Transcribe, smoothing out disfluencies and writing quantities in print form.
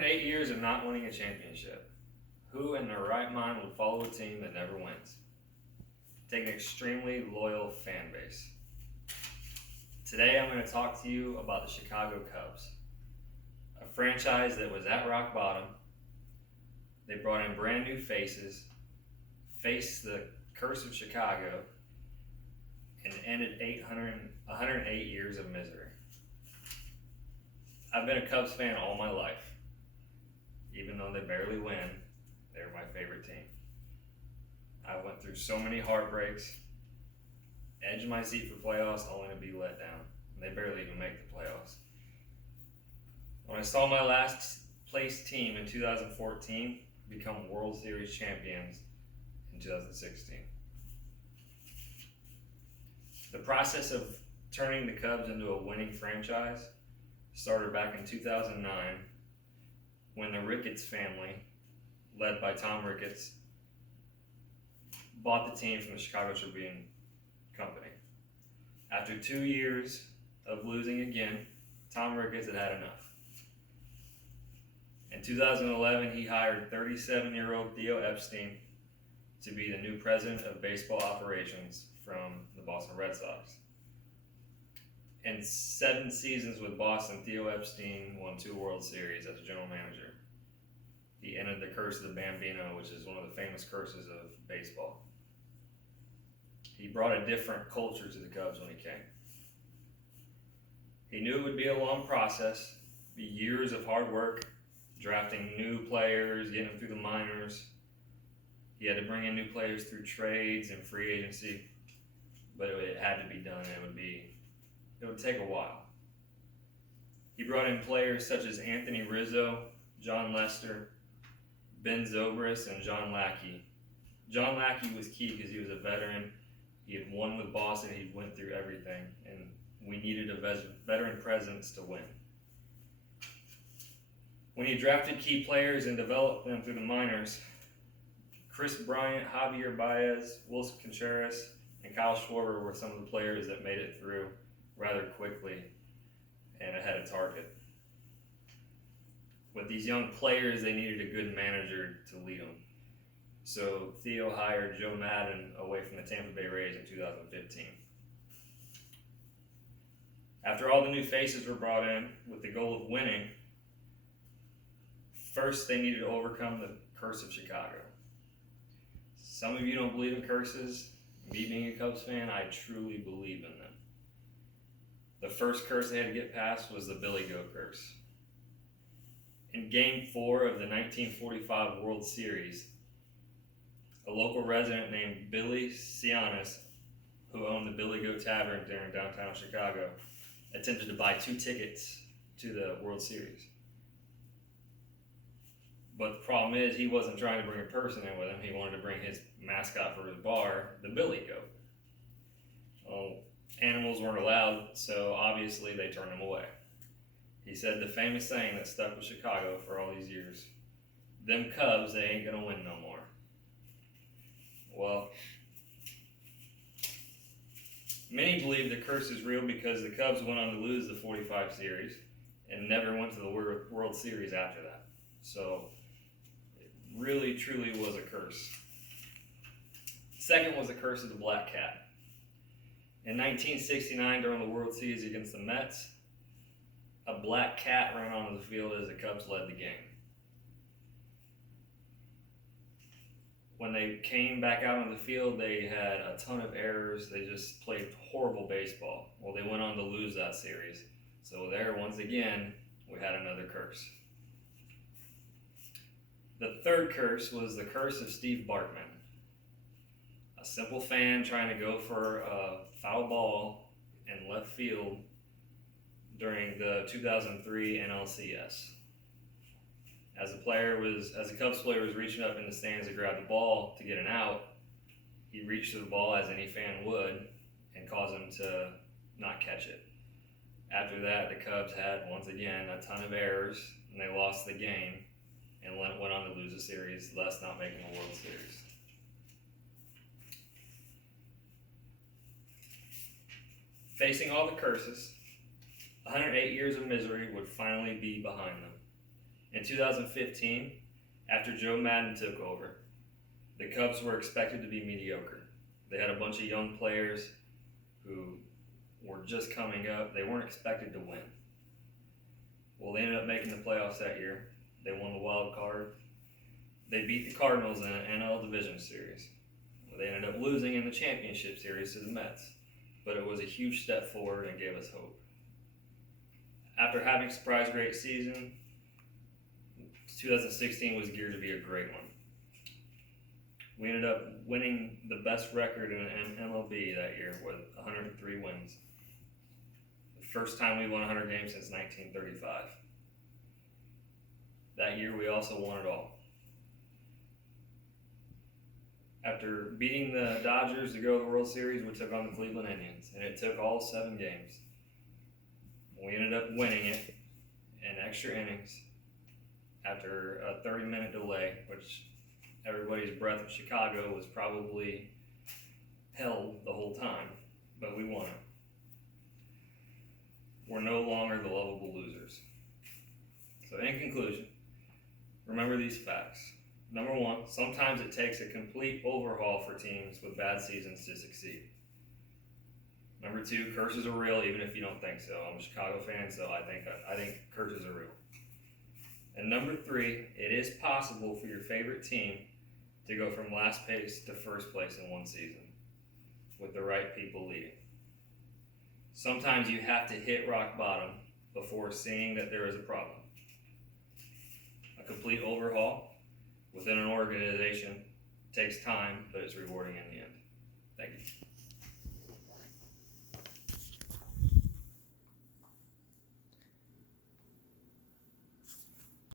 108 years of not winning a championship. Who in their right mind would follow a team that never wins? Take an extremely loyal fan base. Today I'm going to talk to you about the Chicago Cubs, a franchise that was at rock bottom. They brought in brand new faces, faced the curse of Chicago, and ended 108 years of misery. I've been a Cubs fan all my life. Even though they barely win, they're my favorite team. I went through so many heartbreaks, edge of my seat for playoffs, only to be let down. They barely even make the playoffs. When I saw my last place team in 2014 become World Series champions in 2016. The process of turning the Cubs into a winning franchise started back in 2009 when the Ricketts family, led by Tom Ricketts, bought the team from the Chicago Tribune Company. After 2 years of losing again, Tom Ricketts had had enough. In 2011, he hired 37-year-old Theo Epstein to be the new president of baseball operations from the Boston Red Sox. In 7 seasons with Boston, Theo Epstein won 2 World Series as a general manager. He ended the curse of the Bambino, which is one of the famous curses of baseball. He brought a different culture to the Cubs when he came. He knew it would be a long process, be years of hard work, drafting new players, getting them through the minors. He had to bring in new players through trades and free agency, but it had to be done. It would take a while. He brought in players such as Anthony Rizzo, John Lester, Ben Zobrist, and John Lackey. John Lackey was key because he was a veteran. He had won with Boston. He went through everything, and we needed a veteran presence to win. When he drafted key players and developed them through the minors, Chris Bryant, Javier Baez, Wilson Contreras, and Kyle Schwarber were some of the players that made it through rather quickly and ahead of target. With these young players, they needed a good manager to lead them. So Theo hired Joe Maddon away from the Tampa Bay Rays in 2015. After all the new faces were brought in with the goal of winning, first they needed to overcome the curse of Chicago. Some of you don't believe in curses. Me being a Cubs fan, I truly believe in them. The first curse they had to get past was the Billy Goat curse. In Game 4 of the 1945 World Series, a local resident named Billy Sianis, who owned the Billy Goat Tavern there in downtown Chicago, attempted to buy 2 tickets to the World Series. But the problem is, he wasn't trying to bring a person in with him. He wanted to bring his mascot for his bar, the Billy Goat. Well, animals weren't allowed, so obviously they turned him away. He said the famous saying that stuck with Chicago for all these years: "Them Cubs, they ain't gonna win no more." Well, many believe the curse is real because the Cubs went on to lose the 45 series and never went to the World Series after that. So it really, truly was a curse. Second was the curse of the Black Cat. In 1969, during the World Series against the Mets, a black cat ran onto the field as the Cubs led the game. When they came back out on the field, they had a ton of errors. They just played horrible baseball. Well, they went on to lose that series. So there, once again, we had another curse. The third curse was the curse of Steve Bartman. A simple fan trying to go for a foul ball in left field during the 2003 NLCS. As the Cubs player was reaching up in the stands to grab the ball to get an out, he reached for the ball as any fan would and caused him to not catch it. After that, the Cubs had, once again, a ton of errors, and they lost the game and went on to lose the series, thus not making the World Series. Facing all the curses, 108 years of misery would finally be behind them. In 2015, after Joe Madden took over, the Cubs were expected to be mediocre. They had a bunch of young players who were just coming up. They weren't expected to win. Well, they ended up making the playoffs that year. They won the wild card. They beat the Cardinals in an NL Division Series. They ended up losing in the championship series to the Mets, but it was a huge step forward and gave us hope. After having a surprise great season, 2016 was geared to be a great one. We ended up winning the best record in MLB that year with 103 wins. The first time we won 100 games since 1935. That year we also won it all. After beating the Dodgers to go to the World Series, we took on the Cleveland Indians, and it took all 7 games. We ended up winning it in extra innings after a 30-minute delay, which everybody's breath of Chicago was probably held the whole time, but we won it. We're no longer the lovable losers. So in conclusion, remember these facts. Number 1, sometimes it takes a complete overhaul for teams with bad seasons to succeed. Number 2, curses are real even if you don't think so. I'm a Chicago fan, so I think curses are real. And number 3, it is possible for your favorite team to go from last place to first place in one season with the right people leading. Sometimes you have to hit rock bottom before seeing that there is a problem. A complete overhaul within an organization takes time, but it's rewarding in the end. Thank you.